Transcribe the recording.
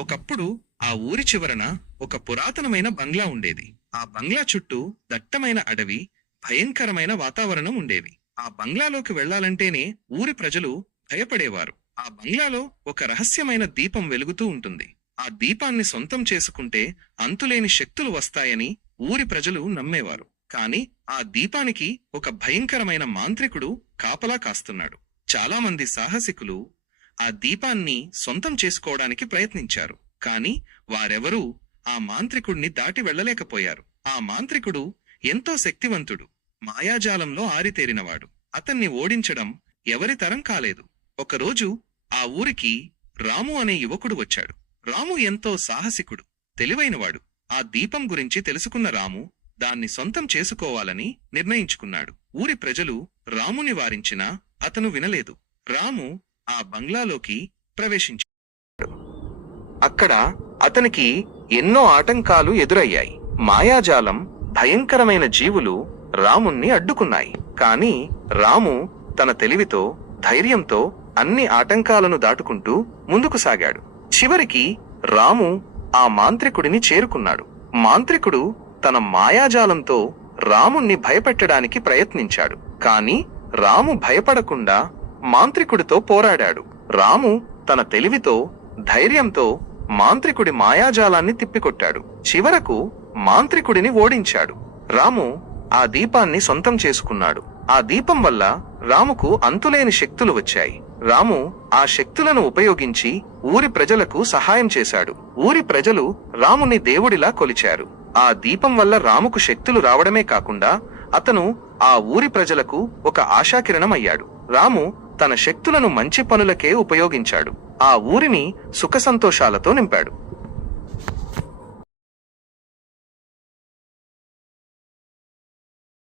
ఒకప్పుడు ఆ ఊరి చివరన ఒక పురాతనమైన బంగ్లా ఉండేది. ఆ బంగ్లా చుట్టూ దట్టమైన అడవి, భయంకరమైన వాతావరణం ఉండేవి. ఆ బంగ్లాలోకి వెళ్లాలంటేనే ఊరి ప్రజలు భయపడేవారు. ఆ బంగ్లాలో ఒక రహస్యమైన దీపం వెలుగుతూ ఉంటుంది. ఆ దీపాన్ని సొంతం చేసుకుంటే అంతులేని శక్తులు వస్తాయని ఊరి ప్రజలు నమ్మేవారు. కాని ఆ దీపానికి ఒక భయంకరమైన మాంత్రికుడు కాపలా కాస్తున్నాడు. చాలామంది సాహసికులు ఆ దీపాన్ని సొంతం చేసుకోవడానికి ప్రయత్నించారు. కాని వారెవరూ ఆ మాంత్రికుడిని దాటి వెళ్ళలేకపోయారు. ఆ మాంత్రికుడు ఎంతో శక్తివంతుడు, మాయాజాలంలో ఆరితేరినవాడు. అతన్ని ఓడించడం ఎవరి తరం కాలేదు. ఒకరోజు ఆ ఊరికి రాము అనే యువకుడు వచ్చాడు. రాము ఎంతో సాహసికుడు, తెలివైనవాడు. ఆ దీపం గురించి తెలుసుకున్న రాము దాన్ని సొంతం చేసుకోవాలని నిర్ణయించుకున్నాడు. ఊరి ప్రజలు రాముని వారించినా అతను వినలేదు. రాము ఆ బంగ్లాలోకి ప్రవేశించాడు. అక్కడ అతనికి ఎన్నో ఆటంకాలు ఎదురయ్యాయి. మాయాజాలం, భయంకరమైన జీవులు రాముణ్ణి అడ్డుకున్నాయి. కాని రాము తన తెలివితో, ధైర్యంతో అన్ని ఆటంకాలను దాటుకుంటూ ముందుకు సాగాడు. చివరికి రాము ఆ మాంత్రికుడిని చేరుకున్నాడు. మాంత్రికుడు తన మాయాజాలంతో రాముణ్ణి భయపెట్టడానికి ప్రయత్నించాడు. కాని రాము భయపడకుండా మాంత్రికుడితో పోరాడాడు. రాము తన తెలివితో, ధైర్యంతో మాంత్రికుడి మాయాజాలాన్ని తిప్పికొట్టాడు. చివరకు మాంత్రికుడిని ఓడించాడు. రాము ఆ దీపాన్ని సొంతం చేసుకున్నాడు. ఆ దీపం వల్ల రాముకు అంతులేని శక్తులు వచ్చాయి. రాము ఆ శక్తులను ఉపయోగించి ఊరి ప్రజలకు సహాయం చేశాడు. ఊరి ప్రజలు రాముని దేవుడిలా కొలిచారు. ఆ దీపం వల్ల రాముకు శక్తులు రావడమే కాకుండా అతను ఆ ఊరి ప్రజలకు ఒక ఆశాకిరణం అయ్యాడు. రాము తన శక్తులను మంచి పనులకే ఉపయోగించాడు. ఆ ఊరిని సుఖ సంతోషాలతో నింపాడు.